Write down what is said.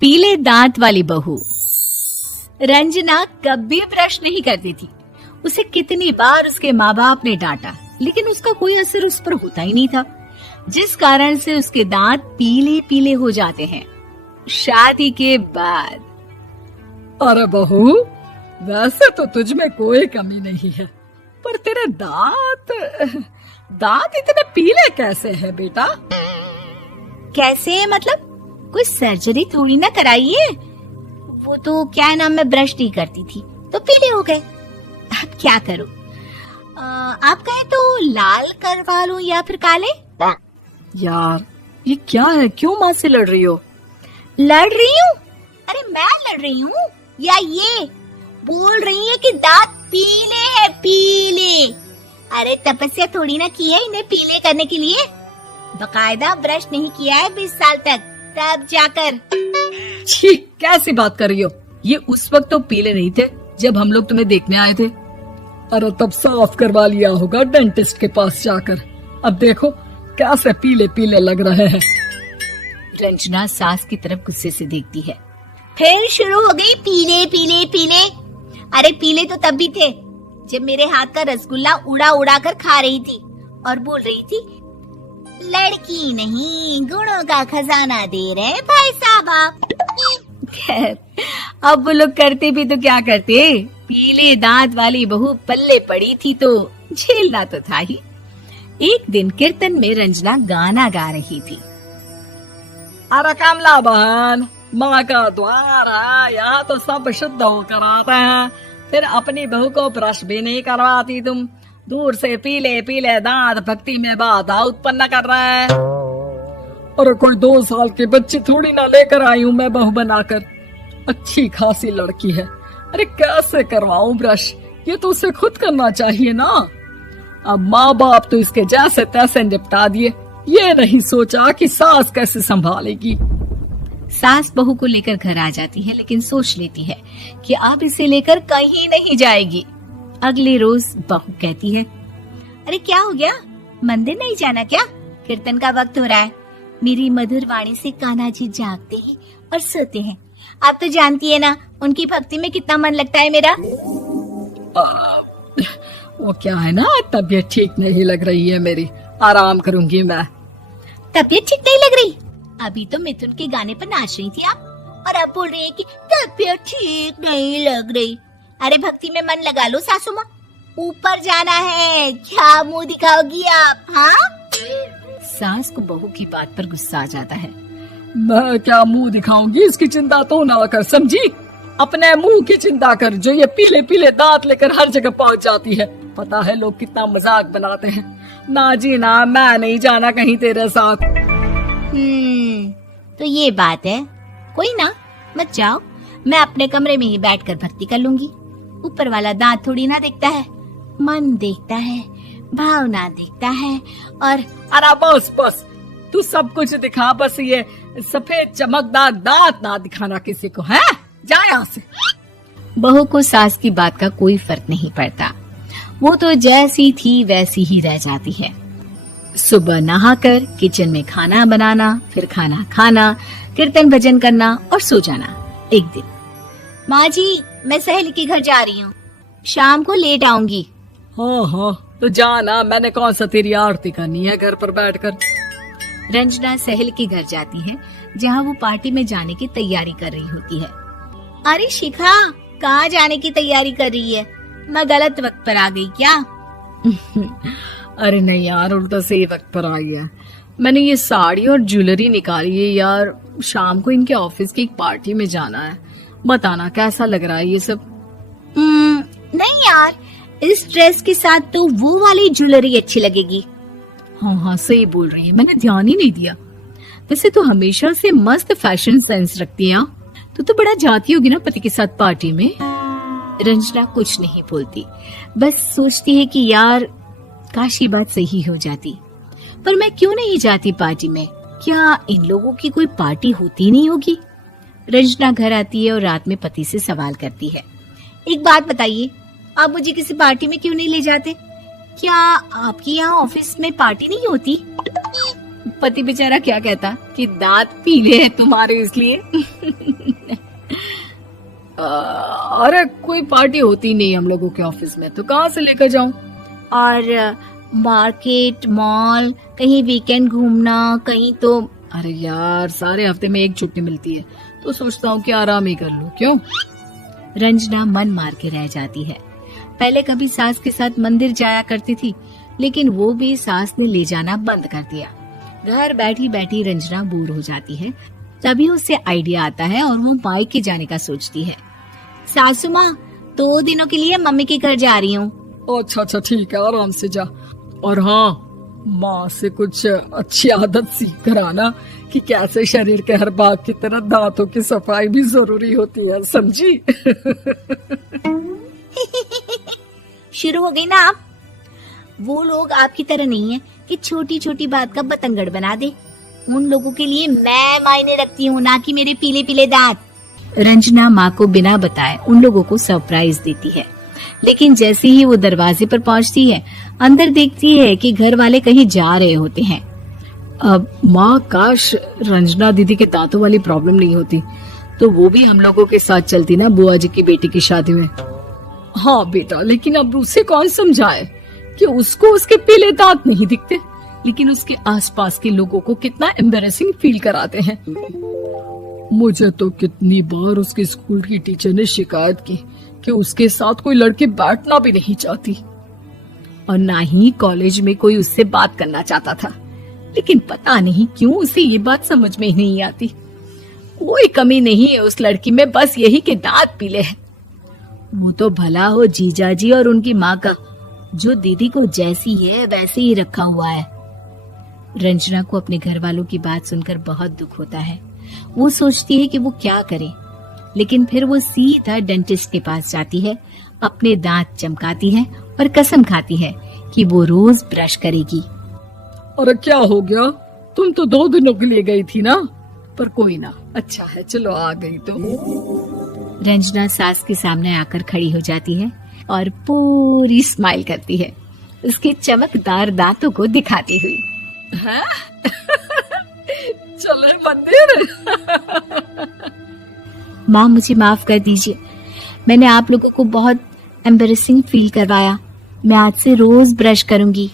पीले दांत वाली बहू। रंजना कभी ब्रश नहीं करती थी। उसे कितनी बार उसके माँ बाप ने डांटा, लेकिन उसका कोई असर उस पर होता ही नहीं था, जिस कारण से उसके दांत पीले पीले हो जाते हैं। शादी के बाद अरे बहू, वैसे तो तुझ में कोई कमी नहीं है, पर तेरे दांत इतने पीले कैसे हैं बेटा? कैसे मतलब? कोई सर्जरी थोड़ी ना कराइए। वो तो क्या नाम, मैं ब्रश नहीं करती थी तो पीले हो गए। अब क्या करूं? आप कहें तो लाल करवा लूं या फिर काले? यार ये क्या है, क्यों माँ से लड़ रही हो? लड़ रही हूँ? अरे मैं लड़ रही हूँ या ये बोल रही है कि दांत पीले हैं, पीले। अरे तपस्या थोड़ी ना की है इन्हें पीले करने के लिए। बकायदा ब्रश नहीं किया है 20 साल तक, तब जाकर। छी, कैसी बात कर रही हो? ये उस वक्त तो पीले नहीं थे जब हम लोग तुम्हें देखने आए थे। अरे तब साफ करवा लिया होगा डेंटिस्ट के पास जाकर। अब देखो कैसे पीले पीले लग रहे हैं। रंजना सास की तरफ गुस्से से देखती है। फिर शुरू हो गई पीले पीले पीले। अरे पीले तो तब भी थे जब मेरे हाथ का रसगुल्ला उड़ा उड़ा कर खा रही थी और बोल रही थी, लड़की नहीं गुणों का खजाना दे रहे भाई साहब आप। खैर, अब वो लोग करते भी तो क्या करते, पीले दांत वाली बहू पल्ले पड़ी थी तो झेलना तो था ही। एक दिन कीर्तन में रंजना गाना गा रही थी। अरे कमला बहन, माँ का द्वार है, यहाँ तो सब शुद्ध होकर आते हैं, फिर अपनी बहू को ब्रश भी नहीं करवाती तुम। दूर से पीले पीले दांत भक्ति में बाधा उत्पन्न कर रहे हैं। अरे कोई 2 साल की बच्ची थोड़ी ना लेकर आई हूँ मैं बहू बनाकर। अच्छी खासी लड़की है, अरे कैसे करवाऊं ब्रश? ये तो उसे खुद करना चाहिए ना। अब माँ बाप तो इसके जैसे तैसे निपटा दिए, ये नहीं सोचा कि सास कैसे संभालेगी। सास बहू को लेकर घर आ जाती है, लेकिन सोच लेती है कि अब इसे लेकर कहीं नहीं जाएगी। अगले रोज बहू कहती है, अरे क्या हो गया, मंदिर नहीं जाना क्या? कीर्तन का वक्त हो रहा है। मेरी मधुर वाणी से कान्हा जी जागते हैं और सोते हैं। आप तो जानती है ना उनकी भक्ति में कितना मन लगता है मेरा। वो क्या है ना, तबीयत ठीक नहीं लग रही है मेरी, आराम करूंगी मैं। तबीयत ठीक नहीं लग रही? अभी तो मिथुन के गाने पर नाच रही थी आप, और अब बोल रही है कि तबीयत ठीक नहीं लग रही। अरे भक्ति में मन लगा लो सासू माँ, ऊपर जाना है, क्या मुंह दिखाओगी आप? हाँ? सास को बहू की बात पर गुस्सा आ जाता है। मैं क्या मुंह दिखाऊंगी, इसकी चिंता तो ना कर, समझी? अपने मुंह की चिंता कर, जो ये पीले पीले दांत लेकर हर जगह पहुंच जाती है। पता है लोग कितना मजाक बनाते हैं। ना जी ना, मैं नहीं जाना कहीं तेरे साथ। तो ये बात है, कोई ना, मत जाओ, मैं अपने कमरे में ही बैठकर भक्ति कर लूंगी। ऊपर वाला दांत थोड़ी ना देखता है, मन देखता है, भावना देखता है। और अरे बस बस, तू सब कुछ दिखा, बस ये सफेद चमकदार दांत ना दिखाना किसी को, है? जा यहाँ से। बहू को सास की बात का कोई फर्क नहीं पड़ता, वो तो जैसी थी वैसी ही रह जाती है। सुबह नहाकर किचन में खाना बनाना, फिर खाना खाना, कीर्तन भजन करना और सो जाना। एक दिन, माँ जी मैं सहेली के घर जा रही हूँ, शाम को लेट आऊंगी। हाँ हाँ तो जाना, मैंने कौन सा तेरी आरती करनी है घर पर बैठकर। रंजना सहेली के घर जाती है, जहाँ वो पार्टी में जाने की तैयारी कर रही होती है। अरे शिखा, कहाँ जाने की तैयारी कर रही है? मैं गलत वक्त पर आ गई क्या? अरे नहीं यार, उल्टा सही वक्त पर आ गया। मैंने ये साड़ी और ज्वेलरी निकाली है यार, शाम को इनके ऑफिस की एक पार्टी में जाना है। बताना कैसा लग रहा है ये सब? नहीं यार, इस ड्रेस के साथ तो वो वाली ज्वेलरी अच्छी लगेगी। हाँ हाँ सही बोल रही है, मैंने ध्यान ही नहीं दिया। वैसे तो हमेशा से मस्त फैशन सेंस रखती है। तो बड़ा जाती होगी ना पति के साथ पार्टी में। रंजना कुछ नहीं बोलती, बस सोचती है कि यार काश ये बात सही हो जाती, पर मैं क्यों नहीं जाती पार्टी में? क्या इन लोगों की कोई पार्टी होती नहीं होगी? रंजना घर आती है और रात में पति से सवाल करती है, एक बात बताइए, आप मुझे किसी पार्टी में क्यों नहीं ले जाते? क्या आपके यहाँ ऑफिस में पार्टी नहीं होती? पति बेचारा क्या कहता कि दांत पीले हैं तुम्हारे इसलिए। अरे कोई पार्टी होती नहीं हम लोगों के ऑफिस में, तो कहाँ से लेकर जाऊं? और मार्केट, मॉल, कहीं वीकेंड घूमना, कहीं तो। अरे यार, सारे हफ्ते में एक छुट्टी मिलती है, तो सोचता हूँ कि आराम ही कर लूं। क्यों? रंजना मन मार के रह जाती है। पहले कभी सास के साथ मंदिर जाया करती थी, लेकिन वो भी सास ने ले जाना बंद कर दिया। घर बैठी बैठी रंजना बोर हो जाती है। तभी उसे आइडिया आता है और वो मायके जाने का सोचती है। सासू माँ, 2 दिनों के लिए मम्मी के घर जा रही हूँ। अच्छा ठीक है, आराम से जा। और हाँ, माँ से कुछ अच्छी आदत सीख कर आना कि कैसे शरीर के हर भाग की तरह दांतों की सफाई भी जरूरी होती है, समझी? शुरू हो गई ना आप? वो लोग आपकी तरह नहीं है कि छोटी छोटी बात का बतंगड़ बना दे। उन लोगों के लिए मैं मायने रखती हूँ, ना कि मेरे पीले पीले दांत। रंजना माँ को बिना बताए उन लोगों को सरप्राइज देती है, लेकिन जैसे ही वो दरवाजे पर पहुँचती है, अंदर देखती है कि घर वाले कहीं जा रहे होते हैं। अब माँ, काश रंजना दीदी के दांतों वाली प्रॉब्लम नहीं होती, तो वो भी हम लोगों के साथ चलती ना बुआ जी की बेटी की शादी में। हाँ बेटा, लेकिन अब उसे कौन समझाए कि उसको उसके पीले दांत नहीं दिखते, लेकिन उसके आसपास के लोगों को कितना एम्बैरेसिंग फील कराते हैं। मुझे तो कितनी बार उसके स्कूल की टीचर ने शिकायत की कि उसके साथ कोई लड़की बैठना भी नहीं चाहती, और ना ही कॉलेज में कोई उससे बात करना चाहता था। लेकिन पता नहीं क्यों उसे ये बात समझ में ही नहीं आती। कोई कमी नहीं है उस लड़की में, बस यही कि दांत पीले हैं। वो तो भला हो जीजा जी और उनकी माँ का, जो दीदी को जैसी है वैसे ही रखा हुआ है। रंजना को अपने घर वालों की बात सुनकर बहुत दुख होता है। वो सोचती है कि वो क्या करे, लेकिन फिर वो सीधा डेंटिस्ट के पास जाती है, अपने दांत चमकाती है और कसम खाती है कि वो रोज ब्रश करेगी। अरे क्या हो गया? तुम तो 2 दिनों के लिए गई थी ना, पर कोई ना, अच्छा है, चलो आ गई तो। रंजना सास के सामने आकर खड़ी हो जाती है और पूरी स्माइल करती है, उसके चमकदार दांतों को दिखाती हुई। हैं? चले मंदिर। माँ, मुझे माफ कर दीजिए, मैंने आप लोगों को बहुत एम्बैरेसिंग फील करवाया। मैं आज से रोज ब्रश करूंगी।